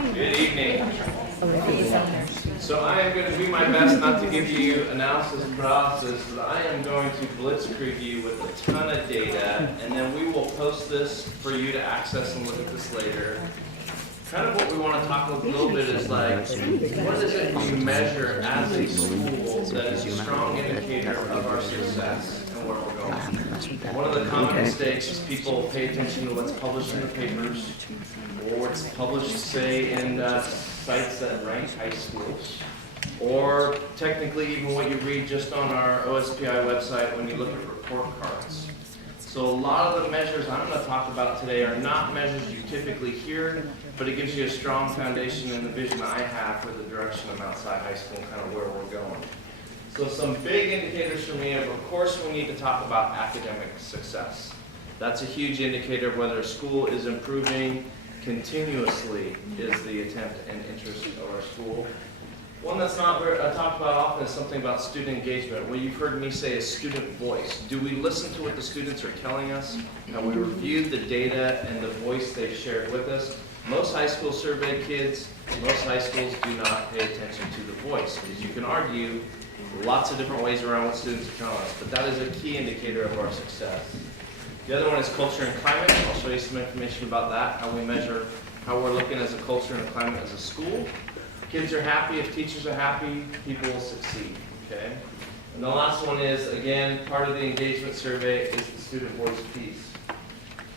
Good evening. So I am going to do my best not to give you analysis paralysis, but I am going to blitzkrieg you with a ton of data, and then we will post this for you to access and look at this later. Kind of what we want to talk a little bit is like, what is it we measure as a school that is a strong indicator of our success and where we're going? One of the common mistakes is people pay attention to what's published in the papers, or what's published, say, in sites that rank high schools, or technically even what you read just on our OSPI website when you look at report cards. So a lot of the measures I'm going to talk about today are not measures you typically hear, but it gives you a strong foundation in the vision I have for the direction of outside high school and kind of where we're going. So some big indicators for me of course, we need to talk about academic success. That's a huge indicator of whether a school is improving continuously is the attempt and interest of our school. One that's not talked about often is something about student engagement. What you've heard me say is student voice. Do we listen to what the students are telling us? Have we reviewed the data and the voice they've shared with us? Most high school survey kids, most high schools do not pay attention to the voice, because you can argue lots of different ways around what students are telling us, but that is a key indicator of our success. The other one is culture and climate. I'll show you some information about that, how we measure how we're looking as a culture and a climate as a school. Kids are happy. If teachers are happy, people will succeed. Okay? And the last one is, again, part of the engagement survey is the student voice piece.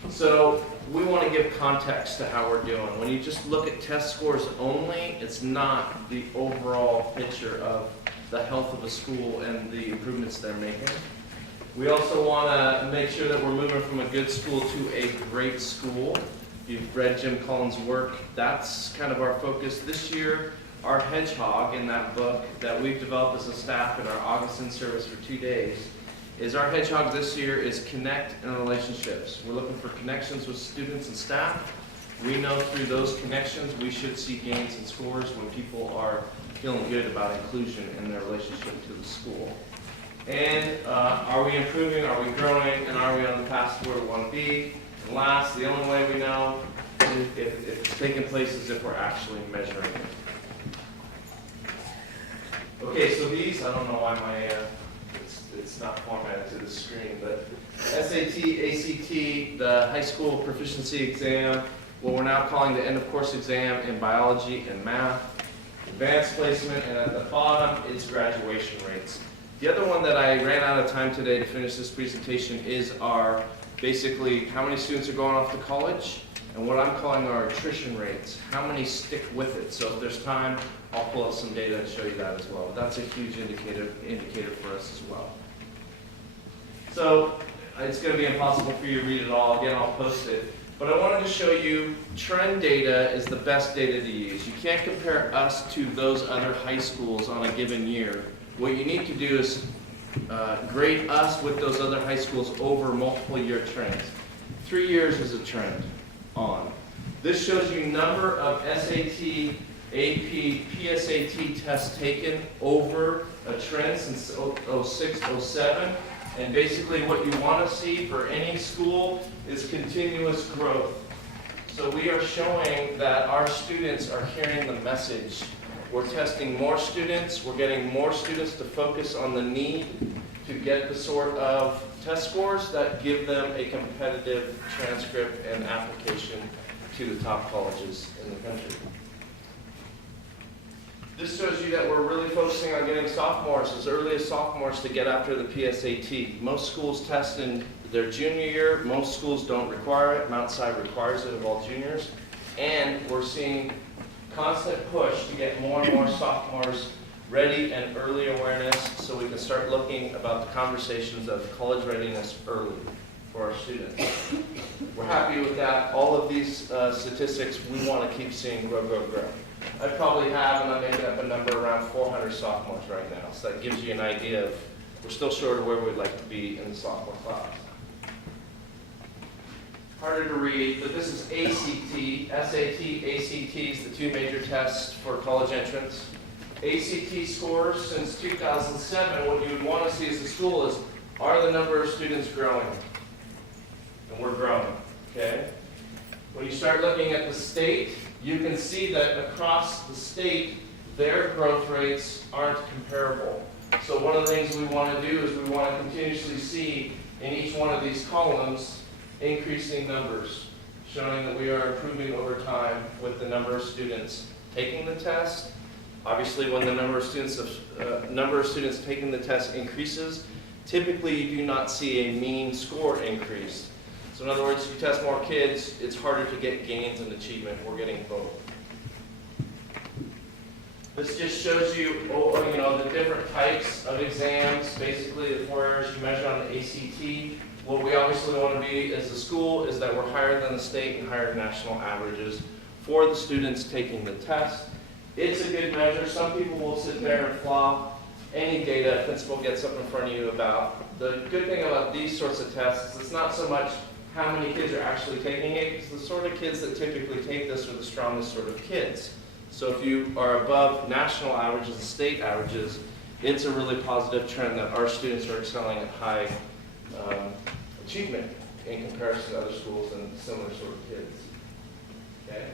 So we want to give context to how we're doing. When you just look at test scores only, it's not the overall picture of the health of a school and the improvements they're making. We also want to make sure that we're moving from a good school to a great school. If you've read Jim Collins' work, that's kind of our focus this year. Our hedgehog in that book that we've developed as a staff in our August in-service for 2 days is our hedgehog this year is connect and relationships. We're looking for connections with students and staff. We know through those connections we should see gains in scores when people are feeling good about inclusion in their relationship to the school. And are we improving, are we growing, and are we on the path to where we want to be? And last, the only way we know if it's taking place is if we're actually measuring it. Okay, so these, I don't know why my, it's not formatted to the screen, but SAT, ACT, the high school proficiency exam, what we're now calling the end of course exam in biology and math, advanced placement, and at the bottom is graduation rates. The other one that I ran out of time today to finish this presentation is our, basically, how many students are going off to college, and what I'm calling our attrition rates, how many stick with it. So if there's time, I'll pull up some data and show you that as well. But that's a huge indicator for us as well. So it's going to be impossible for you to read it all. Again, I'll post it. But I wanted to show you trend data is the best data to use. You can't compare us to those other high schools on a given year. What you need to do is grade us with those other high schools over multiple year trends. 3 years is a trend on. This shows you number of SAT, AP, PSAT tests taken over a trend since 06, 07. And basically what you want to see for any school is continuous growth. So we are showing that our students are hearing the message. We're testing more students. We're getting more students to focus on the need to get the sort of test scores that give them a competitive transcript and application to the top colleges in the country. This shows you that we're really focusing on getting sophomores, as early as sophomores, to get after the PSAT. Most schools test in their junior year. Most schools don't require it. Mount Si requires it of all juniors. And we're seeing constant push to get more and more sophomores ready and early awareness so we can start looking about the conversations of college readiness early for our students. We're happy with that. All of these statistics we want to keep seeing grow, grow, grow. I probably have, and I'm making up a number, around 400 sophomores right now. So that gives you an idea of, we're still short of where we'd like to be in the sophomore class. Harder to read, but this is ACT, SAT, ACTs, the two major tests for college entrance. ACT scores since 2007, what you would want to see as a school is, are the number of students growing? And we're growing, okay? When you start looking at the state, you can see that across the state, their growth rates aren't comparable. So one of the things we want to do is we want to continuously see in each one of these columns increasing numbers, showing that we are improving over time with the number of students taking the test. Obviously, when the number of students taking the test increases, typically you do not see a mean score increase. So in other words, you test more kids, it's harder to get gains in achievement. We're getting both. This just shows you, the different types of exams. Basically, the 4 areas you measure on the ACT. What we obviously want to be as a school is that we're higher than the state and higher than national averages for the students taking the test. It's a good measure. Some people will sit there and flop any data a principal gets up in front of you about. The good thing about these sorts of tests is it's not so much how many kids are actually taking it, because the sort of kids that typically take this are the strongest sort of kids. So if you are above national averages and state averages, it's a really positive trend that our students are excelling at high achievement in comparison to other schools and similar sort of kids. Okay?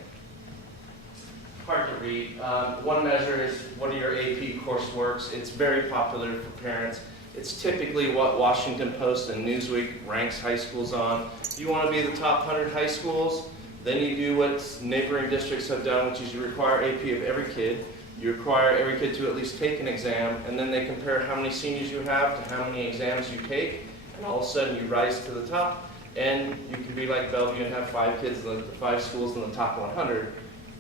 Hard to read. One measure is what are your AP courseworks. It's very popular for parents. It's typically what Washington Post and Newsweek ranks high schools on. If you want to be the top 100 high schools, then you do what neighboring districts have done, which is you require AP of every kid. You require every kid to at least take an exam, and then they compare how many seniors you have to how many exams you take, and all of a sudden you rise to the top, and you can be like Bellevue and have 5 kids, the 5 schools in the top 100,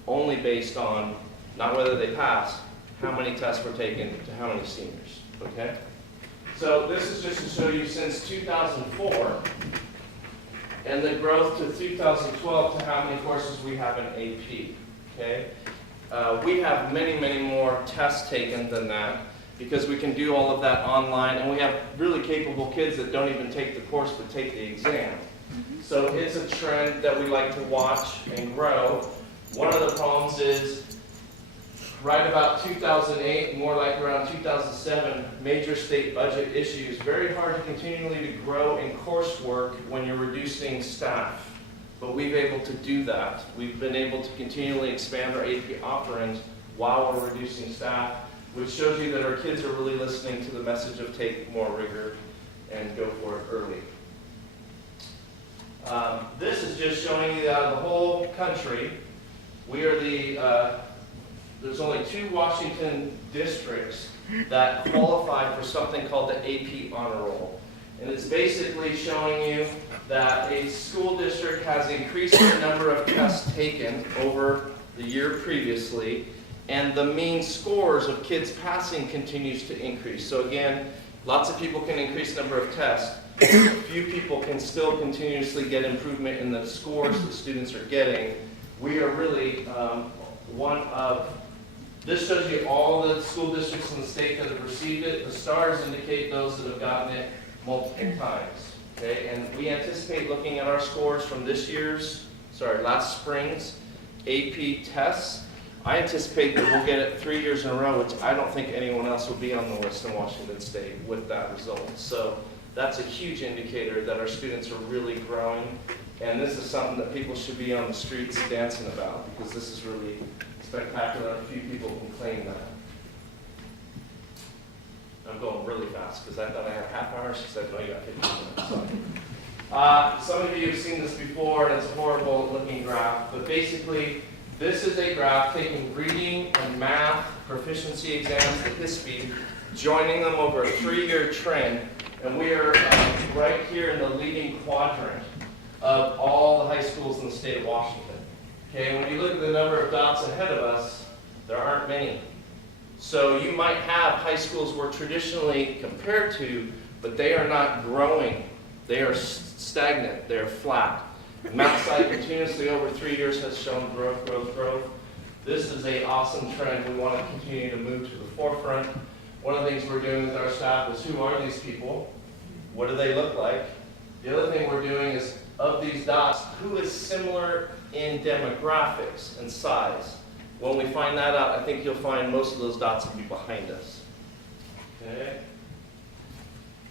only based on not whether they pass, how many tests were taken to how many seniors, okay? So this is just to show you since 2004, and the growth to 2012 to how many courses we have in AP, okay? We have many, many more tests taken than that because we can do all of that online, and we have really capable kids that don't even take the course but take the exam. So it's a trend that we like to watch and grow. One of the problems is right about 2008, more like around 2007, major state budget issues. Very hard to continually to grow in coursework when you're reducing staff. But we've been able to do that. We've been able to continually expand our AP offerings while we're reducing staff, which shows you that our kids are really listening to the message of take more rigor and go for it early. This is just showing you that out of the whole country, we are there's only 2 Washington districts that qualify for something called the AP Honor Roll. And it's basically showing you that a school district has increased the number of tests taken over the year previously, and the mean scores of kids passing continues to increase. So again, lots of people can increase the number of tests. Few people can still continuously get improvement in the scores that students are getting. We are really this shows you all the school districts in the state that have received it. The stars indicate those that have gotten it multiple times. Okay, and we anticipate looking at our scores from last spring's AP tests. I anticipate that we'll get it 3 years in a row, which I don't think anyone else will be on the list in Washington State with that result. So that's a huge indicator that our students are really growing, and this is something that people should be on the streets dancing about, because this is really spectacular. A few people can claim that. I'm going really fast because I thought I had a half hour. She said, no, you got 15 minutes. Some of you have seen this before, and it's a horrible looking graph, but basically this is a graph taking reading and math proficiency exams, the HISP, joining them over a 3-year trend, and we are right here in the leading quadrant of all the high schools in the state of Washington. Okay, when you look at the number of dots ahead of us, there aren't many. So you might have high schools we're traditionally compared to, but they are not growing. They are stagnant. They're flat. Math side continuously over 3 years has shown growth, growth, growth. This is an awesome trend. We want to continue to move to the forefront. One of the things we're doing with our staff is, who are these people? What do they look like? The other thing we're doing is, of these dots, who is similar in demographics and size? When we find that out, I think you'll find most of those dots will be behind us. Okay.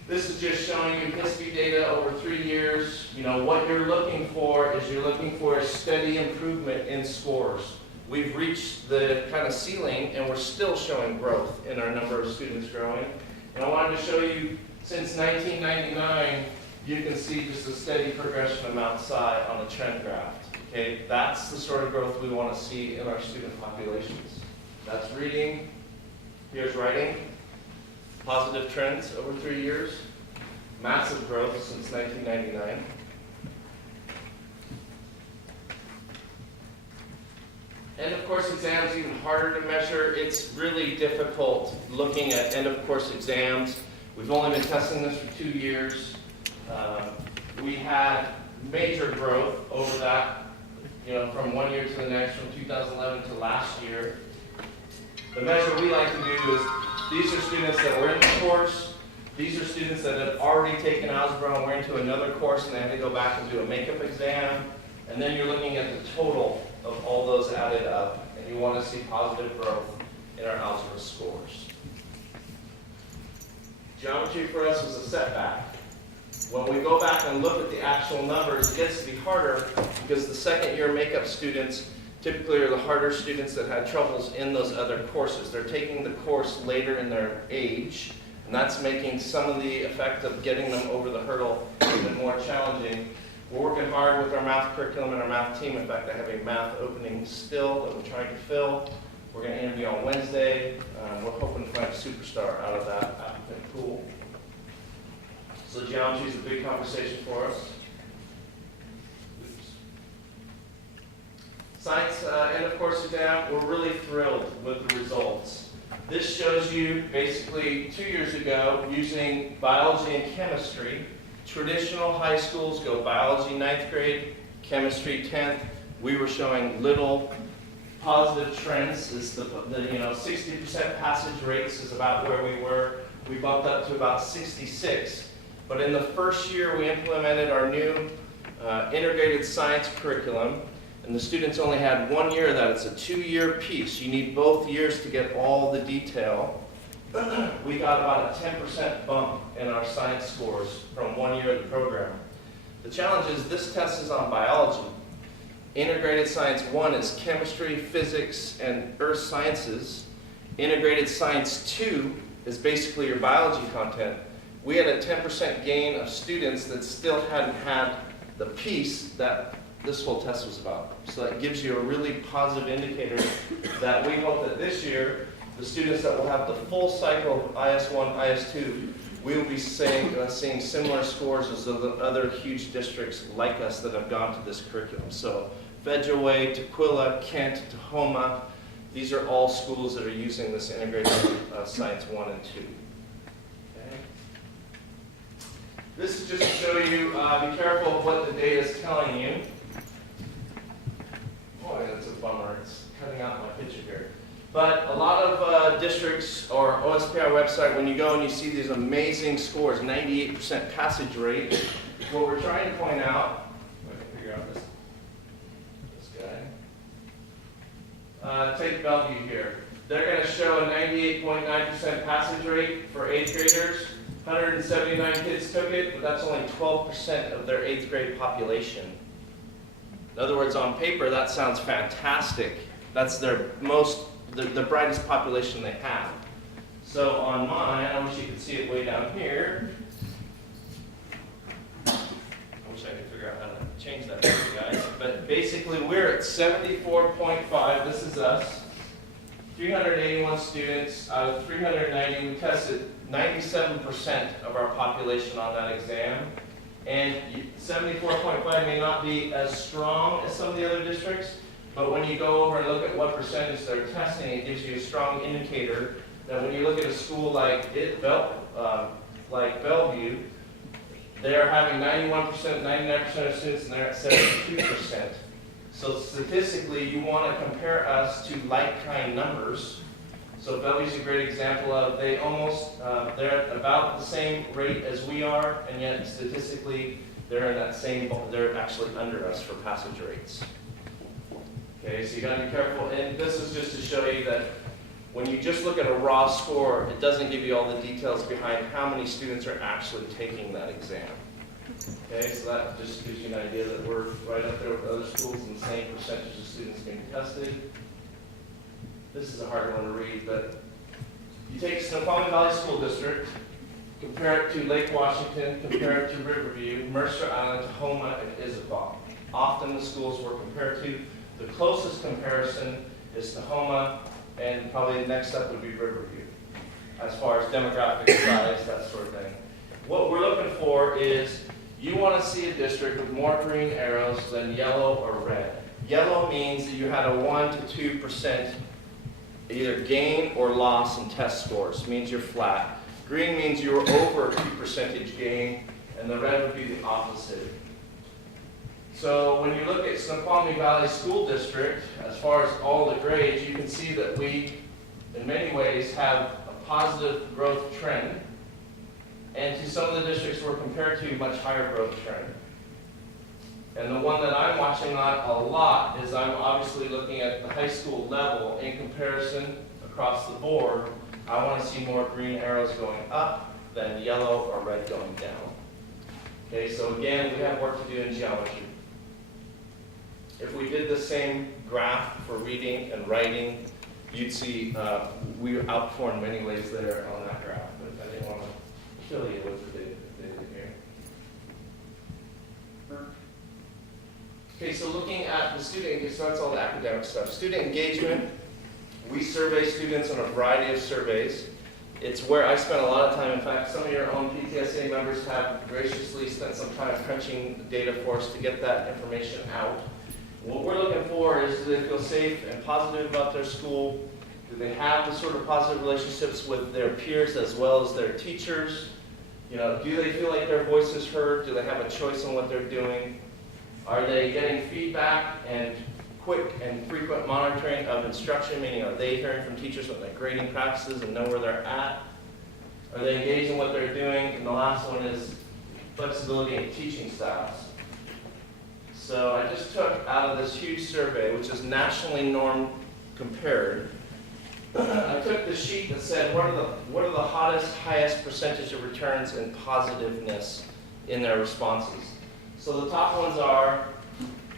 This is just showing you history data over 3 years. You know, what you're looking for is you're looking for a steady improvement in scores. we've reached the kind of ceiling and we're still showing growth in our number of students growing. And I wanted to show you, since 1999, you can see just a steady progression of Mount Si on a trend graph. Okay, that's the sort of growth we want to see in our student populations. That's reading, here's writing, positive trends over 3 years, massive growth since 1999. End of course exams, even harder to measure. It's really difficult looking at end of course exams. We've only been testing this for 2 years. We had major growth over that, from 1 year to the next, from 2011 to last year. The measure we like to do is, these are students that were in the course, these are students that have already taken algebra and went into another course and they had to go back and do a makeup exam, and then you're looking at the total of all those added up, and you want to see positive growth in our algebra scores. Geometry for us was a setback. When we go back and look at the actual numbers, it gets to be harder because the second year makeup students typically are the harder students that had troubles in those other courses. They're taking the course later in their age, and that's making some of the effect of getting them over the hurdle even more challenging. We're working hard with our math curriculum and our math team. In fact, I have a math opening still that we're trying to fill. We're going to interview on Wednesday. We're hoping to find a superstar out of that applicant pool. So geometry is a big conversation for us. Science end of course exam, we're really thrilled with the results. This shows you basically 2 years ago using biology and chemistry. Traditional high schools go biology 9th grade, chemistry 10th. We were showing little positive trends. Is the 60% passage rates is about where we were. We bumped up to about 66. But in the first year, we implemented our new integrated science curriculum, and the students only had 1 year of that. It's a 2-year piece. You need both years to get all the detail. We got about a 10% bump in our science scores from 1 year of the program. The challenge is this test is on biology. Integrated Science 1 is chemistry, physics, and earth sciences. Integrated Science 2 is basically your biology content. We had a 10% gain of students that still hadn't had the piece that this whole test was about. So that gives you a really positive indicator that we hope that this year, the students that will have the full cycle of IS1, IS2, we will be seeing similar scores as the other huge districts like us that have gone to this curriculum. So Federal Way, Tukwila, Kent, Tahoma, these are all schools that are using this integrated Science 1 and 2. This is just to show you, be careful of what the data is telling you. Boy, that's a bummer. It's cutting out my picture here. But a lot of districts or OSPI website, when you go and you see these amazing scores, 98% passage rate, what we're trying to point out, if I can figure out this guy. Take Bellevue here. They're going to show a 98.9% passage rate for 8th graders. 179 kids took it, but that's only 12% of their 8th grade population. In other words, on paper, that sounds fantastic. That's their the brightest population they have. So on mine, I wish you could see it way down here. I wish I could figure out how to change that for you guys. But basically, we're at 74.5. This is us. 381 students out of 390. We tested 97% of our population on that exam. And 74.5 may not be as strong as some of the other districts, but when you go over and look at what percentage they're testing, it gives you a strong indicator that when you look at a school like Bellevue, they're having 91%, 99% of students, and they're at 72%. So statistically, you want to compare us to like-kind numbers. So Bellevue's a great example of they're at about the same rate as we are, and yet statistically they're in that same, they're actually under us for passage rates. Okay, so you got to be careful, and this is just to show you that when you just look at a raw score, it doesn't give you all the details behind how many students are actually taking that exam. Okay, so that just gives you an idea that we're right up there with other schools and the same percentage of students being tested. this is a hard one to read, but you take Snoqualmie Valley School District, compare it to Lake Washington, compare it to Riverview, Mercer Island, Tahoma, and Issaquah. Often the schools we're compared to. The closest comparison is Tahoma, and probably next up would be Riverview, as far as demographic size, that sort of thing. What we're looking for is you want to see a district with more green arrows than yellow or red. Yellow means that you had a 1 to 2% either gain or loss in test scores, means you're flat. Green means you were over a 2% gain, and the red would be the opposite. So when you look at Snoqualmie Valley School District, as far as all the grades, you can see that we, in many ways, have a positive growth trend. And to some of the districts we're compared to, much higher growth trend. And the one that I'm watching on a lot is I'm obviously looking at the high school level in comparison across the board. I want to see more green arrows going up than yellow or red going down. Okay, so again, we have work to do in geometry. If we did the same graph for reading and writing, you'd see we outperform in many ways there on that graph, but I didn't want to kill you with the data here. Okay, so looking at the student engagement, so that's all the academic stuff. Student engagement, we survey students on a variety of surveys. It's where I spent a lot of time. In fact, some of your own PTSA members have graciously spent some time crunching data for us to get that information out. What we're looking for is, do they feel safe and positive about their school? Do they have the sort of positive relationships with their peers as well as their teachers? You know, do they feel like their voice is heard? Do they have a choice in what they're doing? Are they getting feedback and quick and frequent monitoring of instruction, meaning are they hearing from teachers on their grading practices and know where they're at? Are they engaged in what they're doing? And the last one is flexibility in teaching styles. So I just took out of this huge survey, which is nationally norm compared, I took the sheet that said what are the hottest, highest percentage of returns and positiveness in their responses. So the top ones are,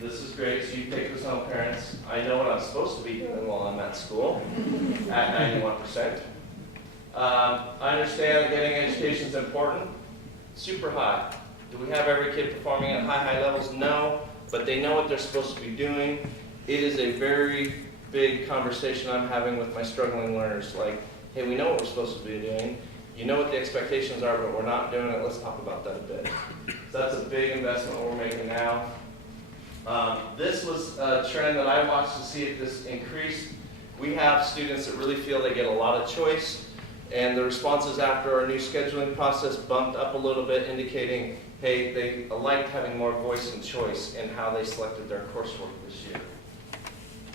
this is great, so you take this home, parents. I know what I'm supposed to be doing while I'm at school, at 91%. I understand that getting education is important. Super high. Do we have every kid performing at high levels? No, but they know what they're supposed to be doing. It is a very big conversation I'm having with my struggling learners. Like, hey, we know what we're supposed to be doing. You know what the expectations are, but we're not doing it. Let's talk about that a bit. So that's a big investment we're making now. This was a trend that I watched to see if this increased. We have students that really feel they get a lot of choice, and the responses after our new scheduling process bumped up a little bit, indicating, hey, they liked having more voice and choice in how they selected their coursework this year.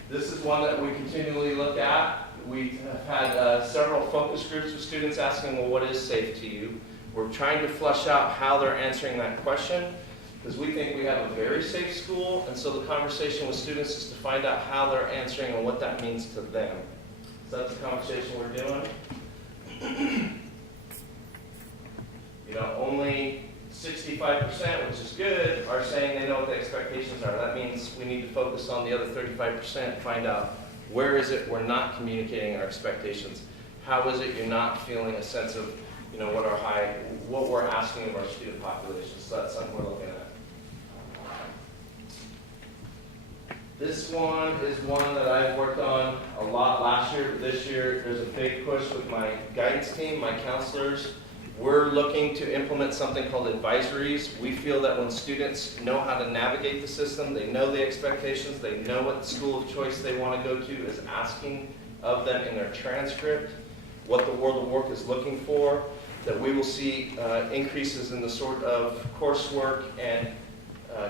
This is one that we continually look at. We have had several focus groups with students asking, well, what is safe to you? We're trying to flesh out how they're answering that question, because we think we have a very safe school, and so the conversation with students is to find out how they're answering and what that means to them. So that's the conversation we're doing. You know, only 65%, which is good, are saying they know what the expectations are. That means we need to focus on the other 35%, find out where is it we're not communicating our expectations. How is it you're not feeling a sense of, you know, what we're asking of our student population. So that's something we're looking at. This one is one that I've worked on a lot last year, but this year there's a big push with my guidance team, my counselors. We're looking to implement something called Advisories. We feel that when students know how to navigate the system, they know the expectations, they know what school of choice they want to go to is asking of them in their transcript, what the world of work is looking for, that we will see increases in the sort of coursework and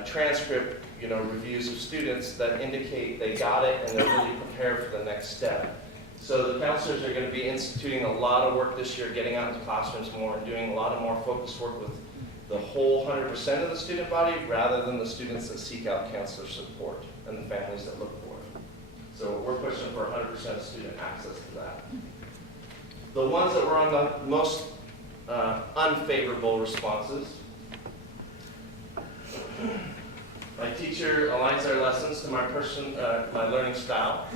transcript, you know, reviews of students that indicate they got it and they're really prepared for the next step. So the counselors are going to be instituting a lot of work this year, getting out into classrooms more and doing a lot of more focused work with the whole 100% of the student body rather than the students that seek out counselor support and the families that look for it. So we're pushing for 100% of student access to that. The ones that were on the most unfavorable responses. My teacher aligns their lessons to my learning style.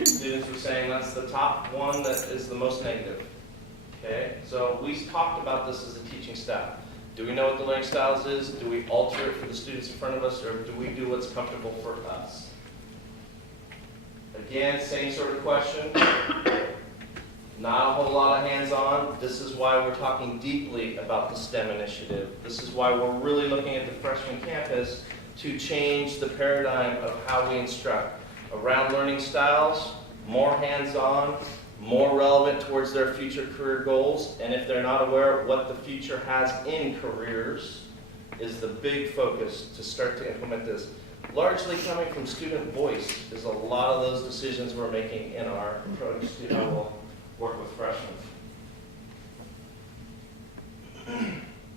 Students were saying that's the top one that is the most negative. Okay, so we talked about this as a teaching staff. Do we know what the learning styles is? Do we alter it for the students in front of us, or do we do what's comfortable for us? Again, same sort of question. Not a whole lot of hands-on. This is why we're talking deeply about the STEM initiative. This is why we're really looking at the freshman campus to change the paradigm of how we instruct around learning styles, more hands-on, more relevant towards their future career goals, and if they're not aware of what the future has in careers, is the big focus to start to implement this. Largely coming from student voice is a lot of those decisions we're making in our approach to how we'll work with freshmen.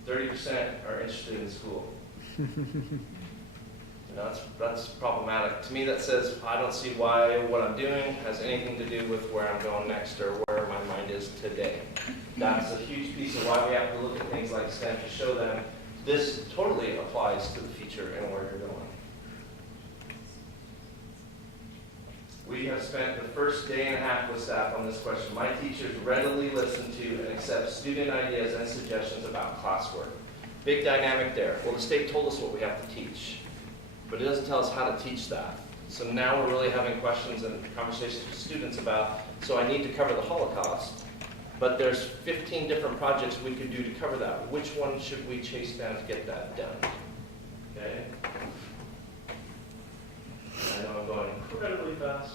30% are interested in school. That's problematic. To me, that says I don't see why what I'm doing has anything to do with where I'm going next or where my mind is today. That's a huge piece of why we have to look at things like STEM to show them this totally applies to the future and where you're going. We have spent the first day and a half with staff on this question. My teachers readily listen to and accept student ideas and suggestions about classwork. Big dynamic there. Well, the state told us what we have to teach, but it doesn't tell us how to teach that. So now we're really having questions and conversations with students about, so I need to cover the Holocaust, but there's 15 different projects we could do to cover that. Which one should we chase down to get that done? Okay? I know I'm going incredibly fast.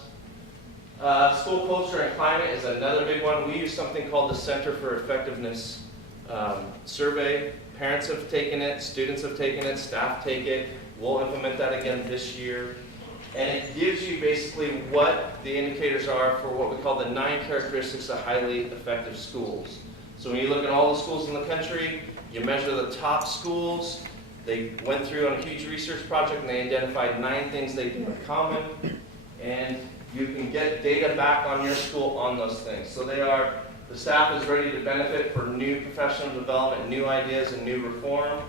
School culture and climate is another big one. We use something called the Center for Effectiveness survey. Parents have taken it, students have taken it, staff take it. We'll implement that again this year. And it gives you basically what the indicators are for what we call the 9 characteristics of highly effective schools. So when you look at all the schools in the country, you measure the top schools. They went through on a huge research project and they identified 9 things they do in common. And you can get data back on your school on those things. So the staff is ready to benefit for new professional development, new ideas, and new reform.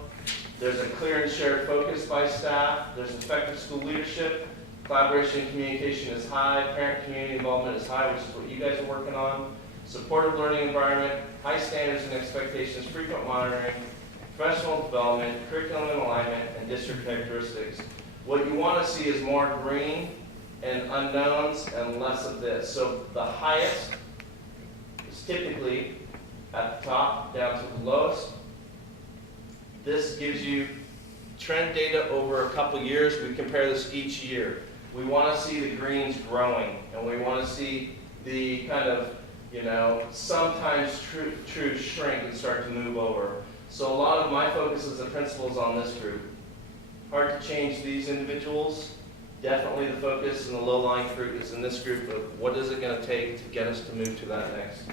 There's a clear and shared focus by staff. There's effective school leadership. Collaboration and communication is high. Parent community involvement is high, which is what you guys are working on. Supportive learning environment, high standards and expectations, frequent monitoring, professional development, curriculum and alignment, and district characteristics. What you want to see is more green and unknowns and less of this. So the highest is typically at the top down to the lowest. This gives you trend data over a couple years. We compare this each year. We want to see the greens growing, and we want to see the kind of, sometimes true shrink and start to move over. So a lot of my focus as a principal is on this group. Hard to change these individuals. Definitely the focus and the low-lying fruit is in this group of what is it going to take to get us to move to that next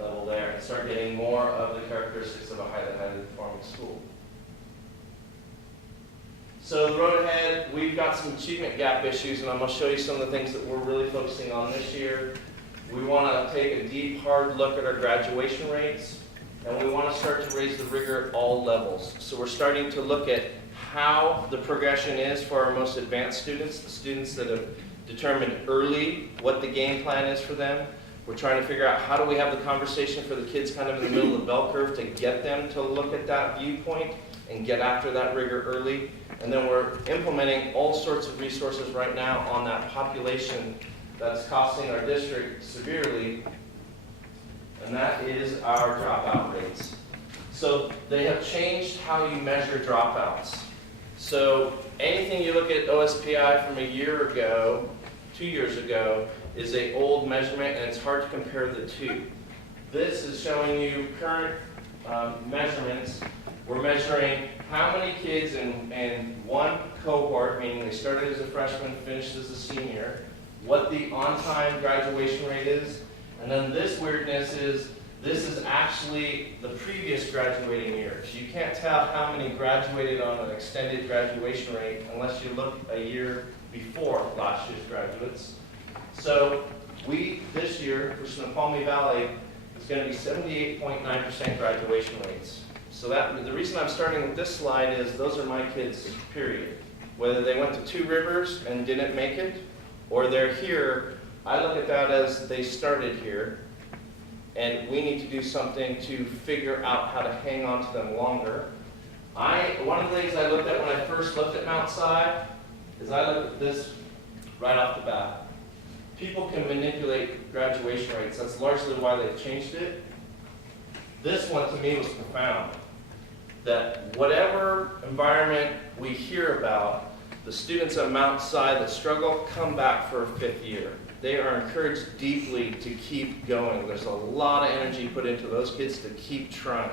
level there and start getting more of the characteristics of a highly performing school. So the road ahead, we've got some achievement gap issues, and I'm going to show you some of the things that we're really focusing on this year. We want to take a deep, hard look at our graduation rates, and we want to start to raise the rigor at all levels. So we're starting to look at how the progression is for our most advanced students, the students that have determined early what the game plan is for them. We're trying to figure out how do we have the conversation for the kids kind of in the middle of the bell curve to get them to look at that viewpoint and get after that rigor early. And then we're implementing all sorts of resources right now on that population that's costing our district severely, and that is our dropout rates. So they have changed how you measure dropouts. So anything you look at OSPI from a year ago, 2 years ago, is an old measurement, and it's hard to compare the two. This is showing you current measurements. We're measuring how many kids in one cohort, meaning they started as a freshman, finished as a senior, what the on-time graduation rate is, and then this weirdness is, this is actually the previous graduating years. You can't tell how many graduated on an extended graduation rate unless you look a year before last year's graduates. So this year, for Snoqualmie Valley, is going to be 78.9% graduation rates. So the reason I'm starting with this slide is those are my kids, period. Whether they went to Two Rivers and didn't make it, or they're here I look at that as they started here, and we need to do something to figure out how to hang on to them longer. One of the things I looked at when I first looked at Mount Si is I looked at this right off the bat. People can manipulate graduation rates. That's largely why they've changed it. This one to me was profound. That whatever environment we hear about, the students at Mount Si that struggle come back for a 5th year. They are encouraged deeply to keep going. There's a lot of energy put into those kids to keep trying.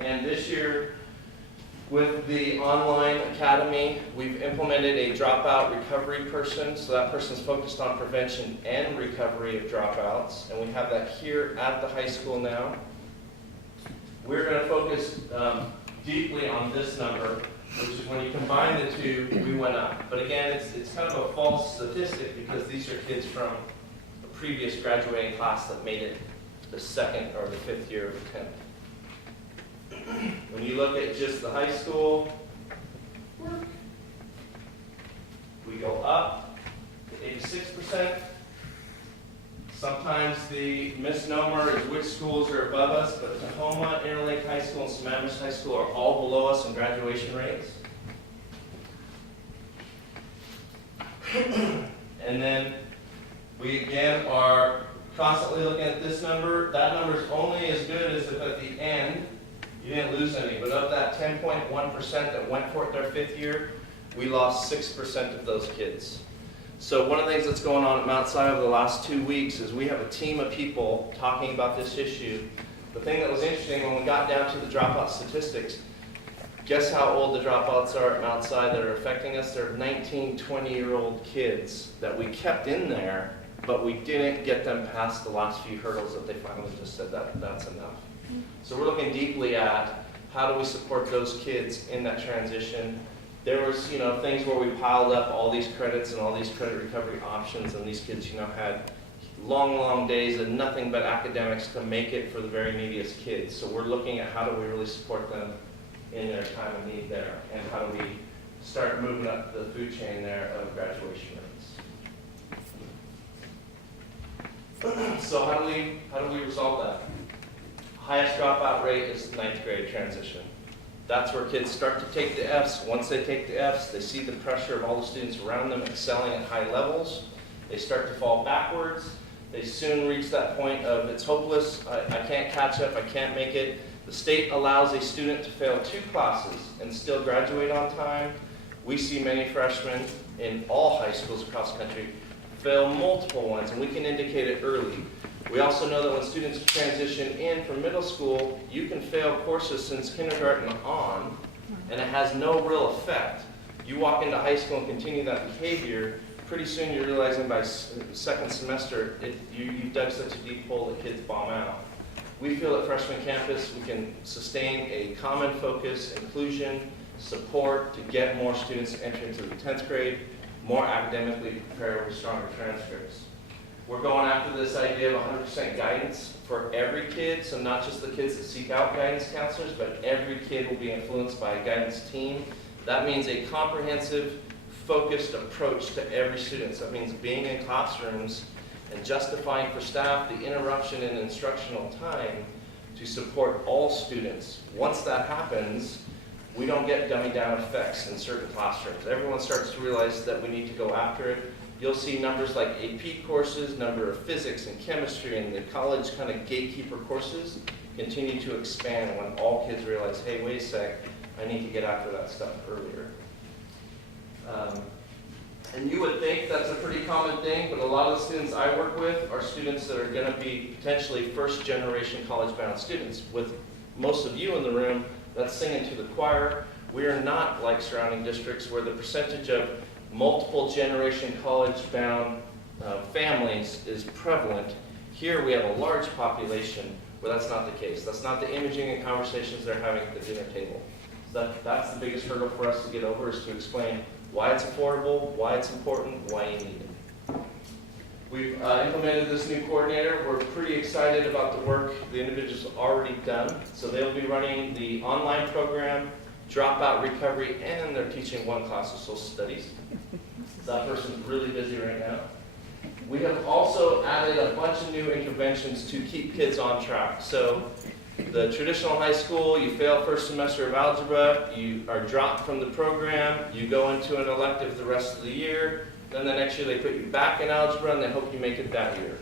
And this year, with the online academy, we've implemented a dropout recovery person. So that person's focused on prevention and recovery of dropouts. And we have that here at the high school now. We're going to focus deeply on this number, which is when you combine the two, we went up. But again, it's kind of a false statistic because these are kids from a previous graduating class that made it the 2nd or the 5th year of 10th. When you look at just the high school work, we go up to 86%. Sometimes the misnomer is which schools are above us, but Tahoma, Interlake High School, and Sammamish High School are all below us in graduation rates. And then we again are constantly looking at this number. That number is only as good as if at the end you didn't lose any, but of that 10.1% that went for it their 5th year, we lost 6% of those kids. So one of the things that's going on at Mount Si over the last 2 weeks is we have a team of people talking about this issue. The thing that was interesting when we got down to the dropout statistics, guess how old the dropouts are at Mount Si that are affecting us? They're 19, 20-year-old kids that we kept in there, but we didn't get them past the last few hurdles that they finally just said that's enough. So we're looking deeply at how do we support those kids in that transition. There was, things where we piled up all these credits and all these credit recovery options, and these kids, had long, long days and nothing but academics to make it for the very neediest kids. So we're looking at how do we really support them in their time of need there, and how do we start moving up the food chain there of graduation rates. So how do we resolve that? Highest dropout rate is the 9th grade transition. That's where kids start to take the Fs. Once they take the Fs, they see the pressure of all the students around them excelling at high levels. They start to fall backwards. They soon reach that point of it's hopeless, I can't catch up, I can't make it. The state allows a student to fail 2 classes and still graduate on time. We see many freshmen in all high schools across the country fail multiple ones, and we can indicate it early. We also know that when students transition in from middle school, you can fail courses since kindergarten on, and it has no real effect. You walk into high school and continue that behavior, pretty soon you're realizing by 2nd semester, you've dug such a deep hole that kids bomb out. We feel at Freshman Campus we can sustain a common focus, inclusion, support to get more students entering into the 10th grade, more academically prepared with stronger transcripts. We're going after this idea of 100% guidance for every kid, so not just the kids that seek out guidance counselors, but every kid will be influenced by a guidance team. That means a comprehensive, focused approach to every student. So that means being in classrooms and justifying for staff the interruption in instructional time to support all students. Once that happens, we don't get dummy down effects in certain classrooms. Everyone starts to realize that we need to go after it. You'll see numbers like AP courses, number of physics and chemistry, and the college kind of gatekeeper courses continue to expand when all kids realize, hey, wait a sec, I need to get after that stuff earlier. And you would think that's a pretty common thing, but a lot of the students I work with are students that are going to be potentially first-generation college-bound students. With most of you in the room, that's singing to the choir. We are not like surrounding districts where the percentage of multiple generation college-bound families is prevalent. Here we have a large population where that's not the case. That's not the imaging and conversations they're having at the dinner table. So that's the biggest hurdle for us to get over, is to explain why it's affordable, why it's important, why you need it. We've implemented this new coordinator. We're pretty excited about the work the individuals have already done. So they'll be running the online program, dropout recovery, and they're teaching one class of social studies. That person's really busy right now. We have also added a bunch of new interventions to keep kids on track. So the traditional high school, you fail first semester of algebra, you are dropped from the program, you go into an elective the rest of the year, then the next year they put you back in algebra and they hope you make it that year.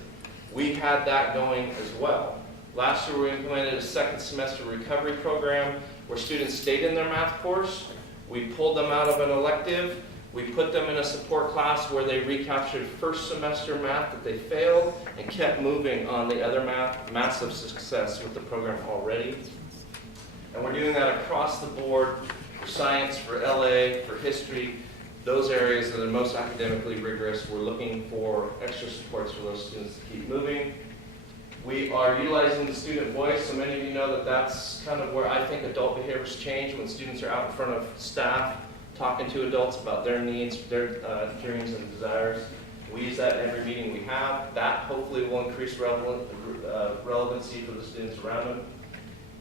We had that going as well. Last year we implemented a second semester recovery program where students stayed in their math course. We pulled them out of an elective. We put them in a support class where they recaptured first semester math that they failed and kept moving on the other math. Massive success with the program already. And we're doing that across the board for science, for LA, for history, those areas that are most academically rigorous. We're looking for extra supports for those students to keep moving. We are utilizing the student voice. So many of you know that that's kind of where I think adult behaviors change, when students are out in front of staff talking to adults about their needs, their dreams and desires. We use that in every meeting we have. That hopefully will increase relevancy for the students around them.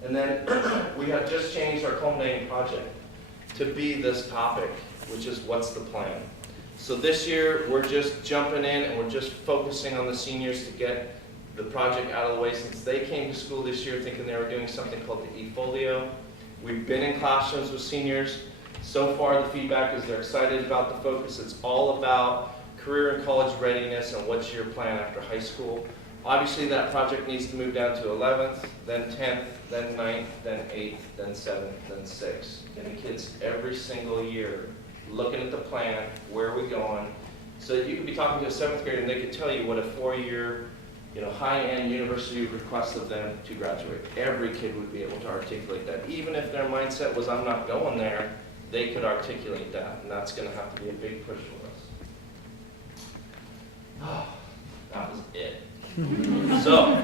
And then we have just changed our culminating project to be this topic, which is what's the plan. So this year we're just jumping in and we're just focusing on the seniors to get the project out of the way, since they came to school this year thinking they were doing something called the e-folio. We've been in classrooms with seniors. So far the feedback is they're excited about the focus. It's all about career and college readiness and what's your plan after high school. Obviously that project needs to move down to 11th, then 10th, then 9th, then 8th, then 7th, then 6th. Getting kids every single year looking at the plan, where are we going? So you could be talking to a 7th grader and they could tell you what a 4-year high-end university request of them to graduate. Every kid would be able to articulate that. Even if their mindset was, I'm not going there, they could articulate that, and that's going to have to be a big push for us. Oh, that was it. So,